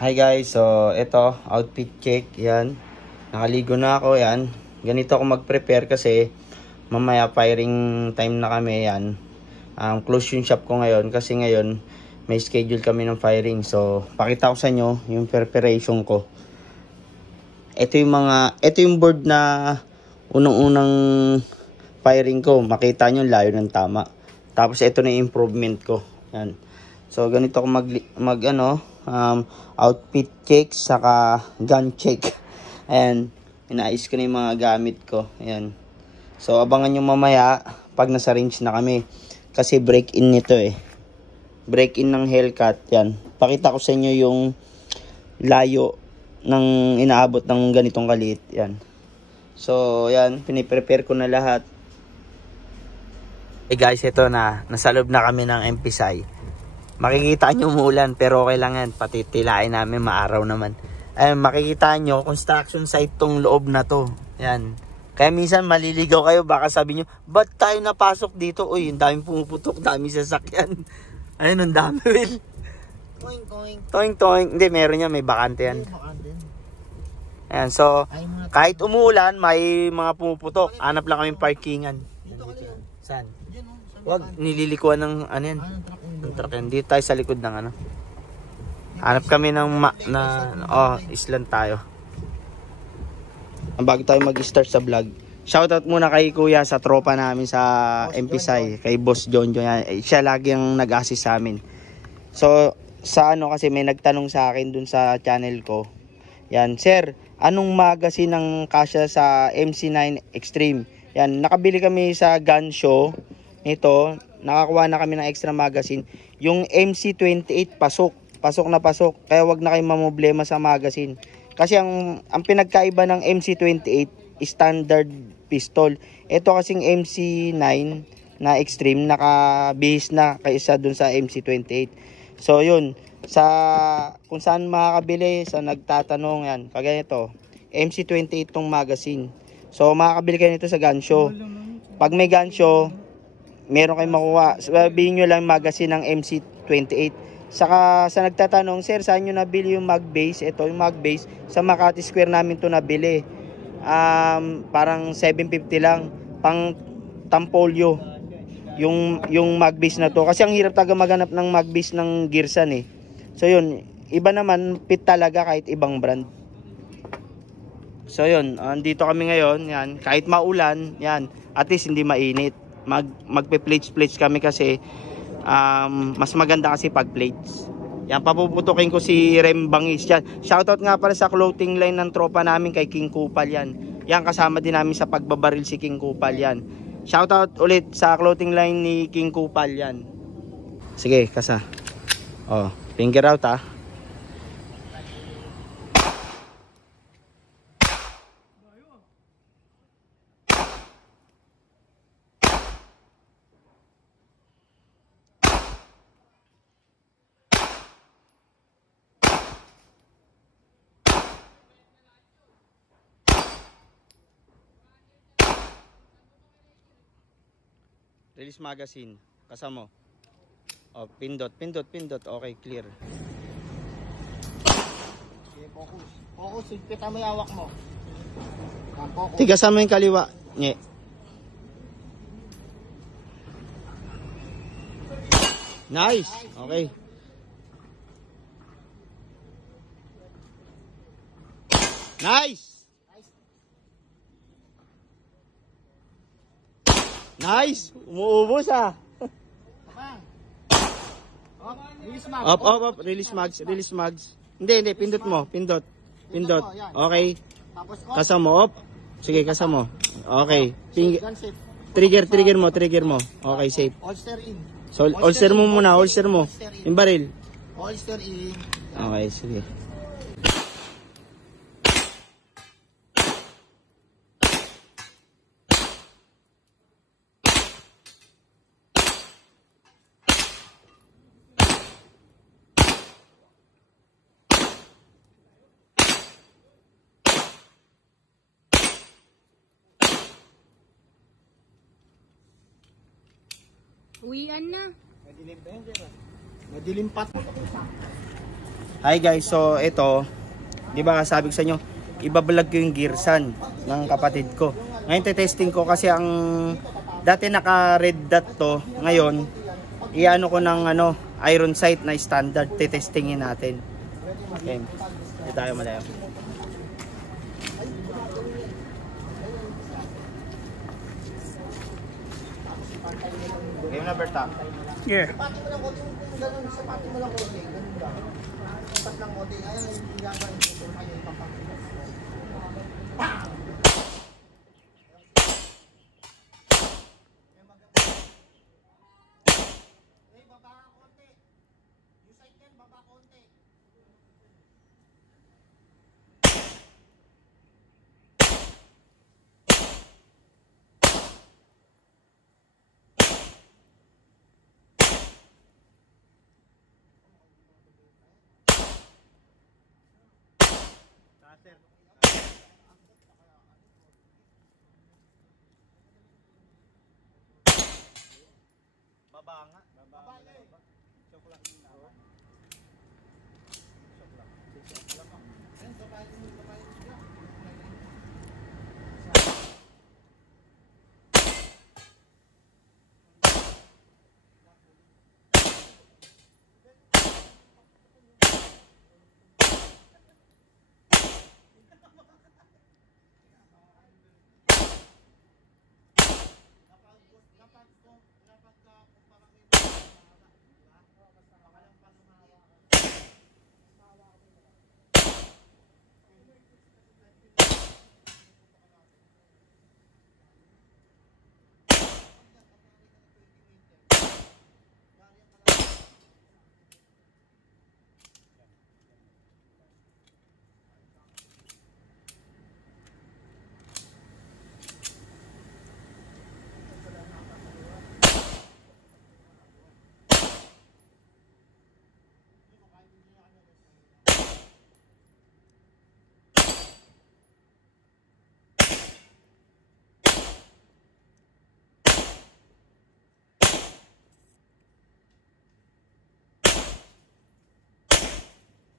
Hi guys, so ito, outfit check, yan. Nakaligo na ako, yan. Ganito ako mag-prepare kasi mamaya firing time na kami, yan. Close yung shop ko ngayon kasi ngayon may schedule kami ng firing. So, pakita ko sa inyo yung preparation ko. Ito yung board na unang-unang firing ko. Makita nyo layo ng tama. Tapos ito na yung improvement ko. Yan. So, ganito ako outfit check saka gun check. Ayan, inaayos ko na yung mga gamit ko. Ayan. So, abangan nyo mamaya pag nasa range na kami. Kasi break-in nito eh. Break-in ng Hellcat. Yan. Pakita ko sa inyo yung layo ng inaabot ng ganitong kaliit. Yan. So, yan. Piniprepare ko na lahat. Eh guys, ito na. Nasa loob na kami ng MPSI. Makikita nyo umulan pero okay lang yan. Pati tilain namin maaraw naman. Makikita nyo construction site tong loob na to. Yan. Kaya minsan maliligaw kayo. Baka sabi nyo, ba't tayo napasok dito? Uy, yung daming pumuputok, daming sasakyan. Ayun, ang dami, Will. Toing, toing. Toing, toing. Hindi, meron yan. May bakante yan. Ayan, so, kahit umuulan, may mga pumuputok. Hanap lang kami parkingan. Dito ka lang. Saan? Diyan o. Huwag, nililikuan ng ano yan. Ng truck yan. Dito tayo sa likod ng ano. Hanap kami ng island tayo. Bago tayo mag-start sa vlog, shoutout muna kay kuya sa tropa namin sa MPSI, kay Boss Jonjo. Siya lagi ang nag-assist sa amin. So, sa ano kasi may nagtanong sa akin dun sa channel ko. Yan, sir, anong magazine ang kasya sa MC9 Extreme? Yan, nakabili kami sa gun show nito. Nakakuha na kami ng extra magazine. Yung MC28 pasok na pasok. Kaya wag na kayong mamblema sa magazine. Kasi ang pinagkaiba ng MC28 standard pistol. Ito kasing MC9 na extreme nakabihis na kaysa dun sa MC28. So yun, kung saan makakabili, sa nagtatanong yan, kagaya ito, MC28 tong magazine. So makakabili kayo nito sa gun show. Pag may gun show, meron kayong makuha. Sabihin nyo lang magazine ng MC28. Saka sa nagtatanong, sir, saan nyo nabili yung mag base? Ito yung mag base. Sa Makati Square namin to nabili. Parang 750 lang. Pang Tampolio. Yung mag base na to. Kasi ang hirap taga maghanap ng mag base ng Gearsan eh. So yun, iba naman, fit talaga kahit ibang brand. So yun, andito kami ngayon. Yan. Kahit maulan, yan. At least hindi mainit. Magpe-plates kami kasi mas maganda kasi pag plates. Yan, papuputukin ko si Rem Bangis yan. Shoutout nga pala sa clothing line ng tropa namin kay King Kupal yan. Yan, kasama din namin sa pagbabaril si King Kupal yan. Shoutout ulit sa clothing line ni King Kupal yan. Sige, kasa. Finger out ha. Release magazine. Kasama mo. Pindot. Okay, clear. Okay, focus. Focus, higpitan mo yung hawak mo. Focus. Tigasan mo yung kaliwa. Nye. Nice. Okay. Nice. Nice! Umuubos ah! Release mag. Up. Release mags. Hindi. Pindot mo. Pindot. Okay. Tapos Kasa mo. Up. Sige, kasa mo. Okay. Gun safe. Trigger mo. Okay, safe. Holster in. So, holster mo muna. Holster mo. Yung baril. Holster in. Okay, sige. Uwian na. Madilim pat. Hi guys, so ito, di ba sabi ko sa inyo, ibablog ko yung Gearsan ng kapatid ko. Ngayon testing ko kasi ang dati naka red dot to, ngayon iano ko ng iron sight na standard, testingin natin. Okay, hindi tayo malayo. Game na Berta. Yeah. Sapati mo lang konti, kung gano'n, sapati mo lang konti, ganun lang. Pas lang konti, ayan, hindi yan ba yung tutulong kayo ipapakita. Eh, baba ka konti. Yung side yan, baba konti. Baba nga. Baba yan. Choke lang din naman. Ayan, babayin mo siya.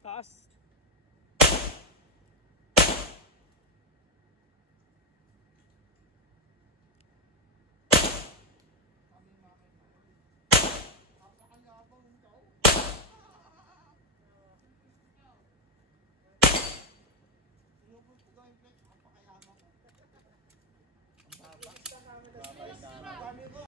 Taas. Ang baba.